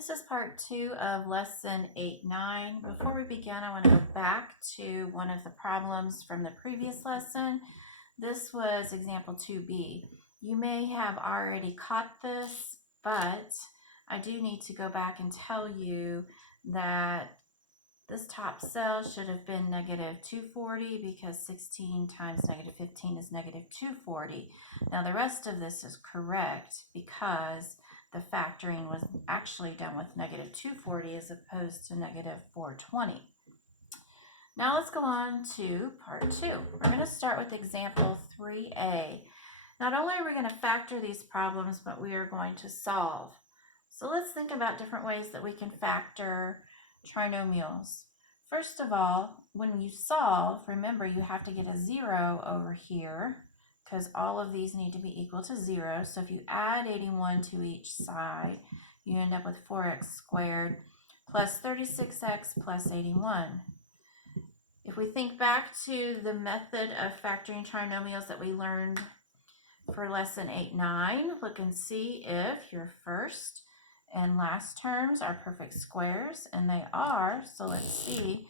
This is part 2 of lesson 8-9. Before we begin, I want to go back to one of the problems from the previous lesson. This was example 2b. You may have already caught this, but I do need to go back and tell you that this top cell should have been negative 240 because 16 times negative 15 is negative 240. Now the rest of this is correct because the factoring was actually done with negative 240 as opposed to negative 420. Now let's go on to part 2. We're going to start with example 3a. Not only are we going to factor these problems, but we are going to solve. So let's think about different ways that we can factor trinomials. First of all, when you solve, remember you have to get a 0 over here because all of these need to be equal to 0. So if you add 81 to each side, you end up with 4x squared plus 36x plus 81. If we think back to the method of factoring trinomials that we learned for lesson 8-9, look and see if your first and last terms are perfect squares, and they are. So let's see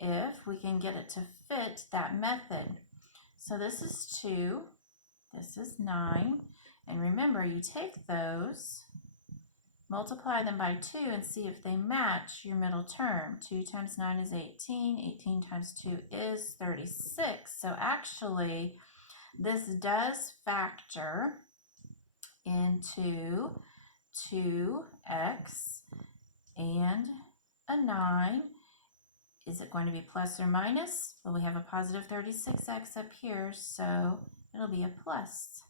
if we can get it to fit that method. So this is 2, this is 9, and remember you take those, multiply them by 2 and see if they match your middle term. 2 times 9 is 18, 18 times 2 is 36. So actually this does factor into 2x and a 9. Is it going to be plus or minus? Well, we have a positive 36x up here, so it'll be a plus.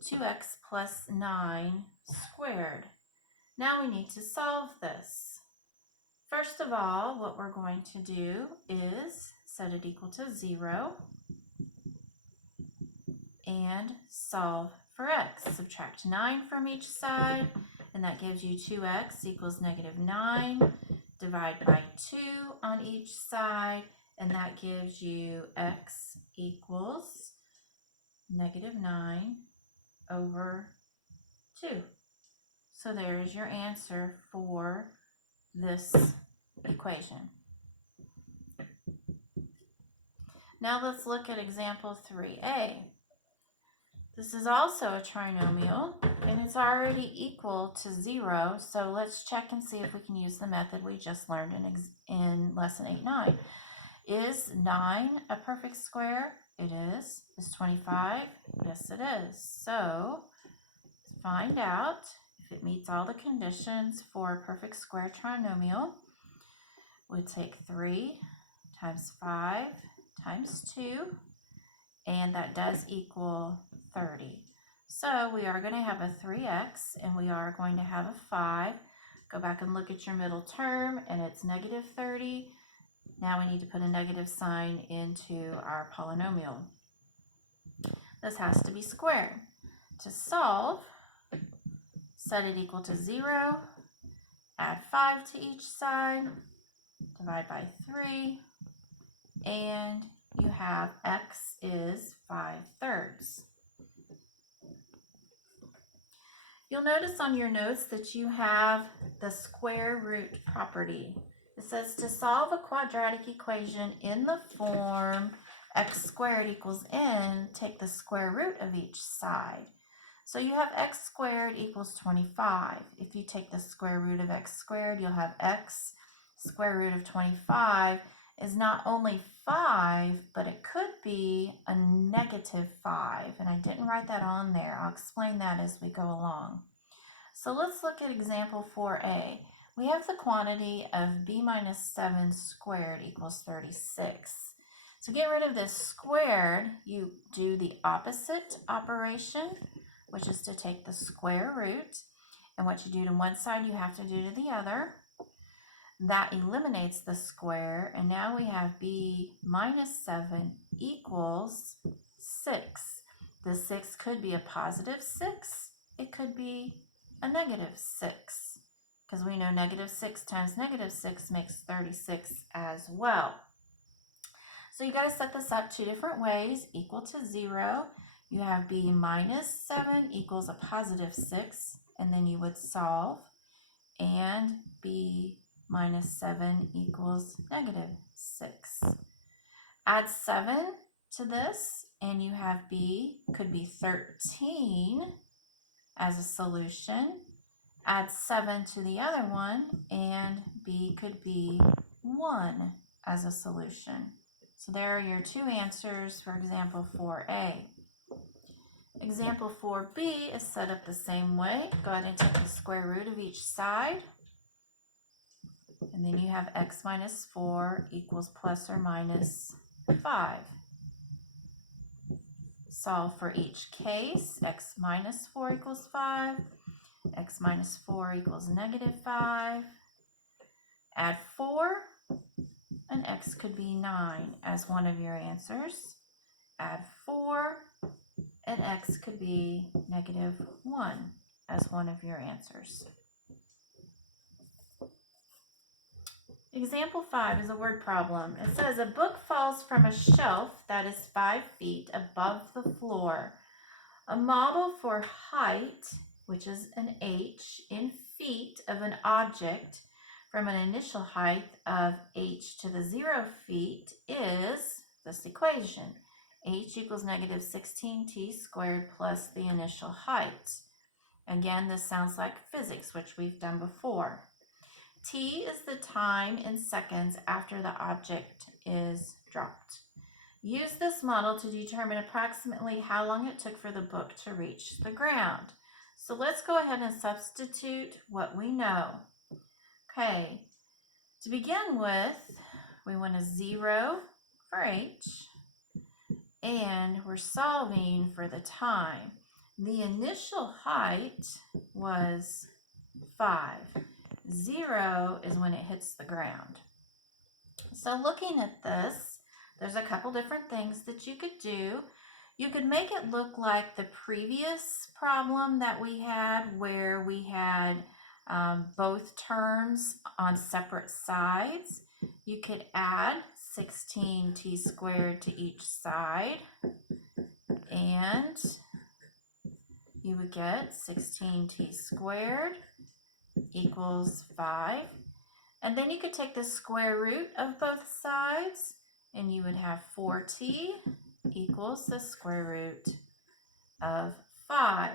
2x plus 9 squared. Now we need to solve this. First of all, what we're going to do is set it equal to 0 and solve for x. Subtract 9 from each side, and that gives you 2x equals negative 9. Divide by 2 on each side, and that gives you x equals negative 9 over 2. So there is your answer for this equation. Now let's look at example 3a. This is also a trinomial, and it's already equal to 0, so let's check and see if we can use the method we just learned in lesson 8-9. Is 9 a perfect square? It is. Is 25? Yes, it is. So find out if it meets all the conditions for a perfect square trinomial. We take 3 times 5 times 2, and that does equal 30. So we are going to have a 3x and we are going to have a 5. Go back and look at your middle term, and it's negative 30. Now we need to put a negative sign into our polynomial. This has to be squared. To solve, set it equal to 0, add 5 to each side, divide by 3, and you have x is 5/3. You'll notice on your notes that you have the square root property. It says to solve a quadratic equation in the form x squared equals n, take the square root of each side. So you have x squared equals 25. If you take the square root of x squared, you'll have x square root of 25 is not only 5, but it could be a negative 5, and I didn't write that on there. I'll explain that as we go along. So let's look at example 4a. We have the quantity of b minus 7 squared equals 36. To get rid of this squared, you do the opposite operation, which is to take the square root, and what you do to one side you have to do to the other. That eliminates the square, and now we have b minus 7 equals 6. The 6 could be a positive 6. It could be a negative 6, because we know negative 6 times negative 6 makes 36 as well. So you got to set this up 2 different ways. Equal to 0, you have b minus 7 equals a positive 6, and then you would solve. and b minus 7 equals negative 6. Add 7 to this, and you have b could be 13 as a solution. Add 7 to the other one, and b could be 1 as a solution. So there are your two answers for example 4a. Example 4b is set up the same way. Go ahead and take the square root of each side. And then you have x minus 4 equals plus or minus 5. Solve for each case. X minus 4 equals 5. X minus 4 equals negative 5. Add 4, and x could be 9 as one of your answers. Add 4, and x could be negative 1 as one of your answers. Example 5 is a word problem. It says a book falls from a shelf that is 5 feet above the floor. A model for height, which is an h, in feet of an object from an initial height of h to the 0 feet is this equation. H equals negative 16t squared plus the initial height. Again, this sounds like physics, which we've done before. T is the time in seconds after the object is dropped. Use this model to determine approximately how long it took for the book to reach the ground. So let's go ahead and substitute what we know. Okay, to begin with, we want a 0 for h, and we're solving for the time. The initial height was 5. 0 is when it hits the ground. So looking at this, there's a couple different things that you could do. You could make it look like the previous problem that we had, where we had both terms on separate sides. You could add 16t squared to each side, and you would get 16t squared equals 5. And then you could take the square root of both sides, and you would have 4t equals the square root of 5.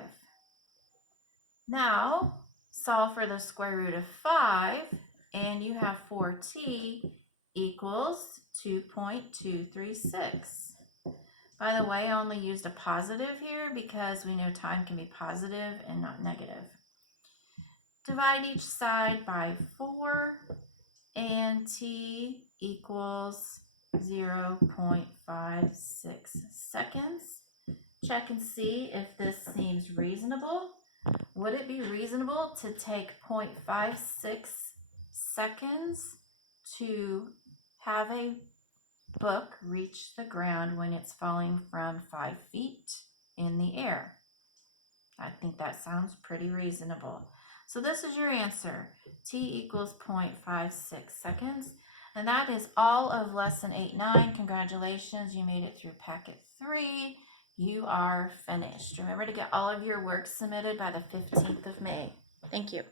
Now, solve for the square root of 5, and you have 4t equals 2.236. By the way, I only used a positive here because we know time can be positive and not negative. Divide each side by 4, and t equals 0.56 seconds. Check and see if this seems reasonable. Would it be reasonable to take 0.56 seconds to have a book reach the ground when it's falling from 5 feet in the air? I think that sounds pretty reasonable. So this is your answer. T equals 0.56 seconds. And that is all of lesson 8-9. Congratulations, you made it through packet 3. You are finished. Remember to get all of your work submitted by the 15th of May. Thank you.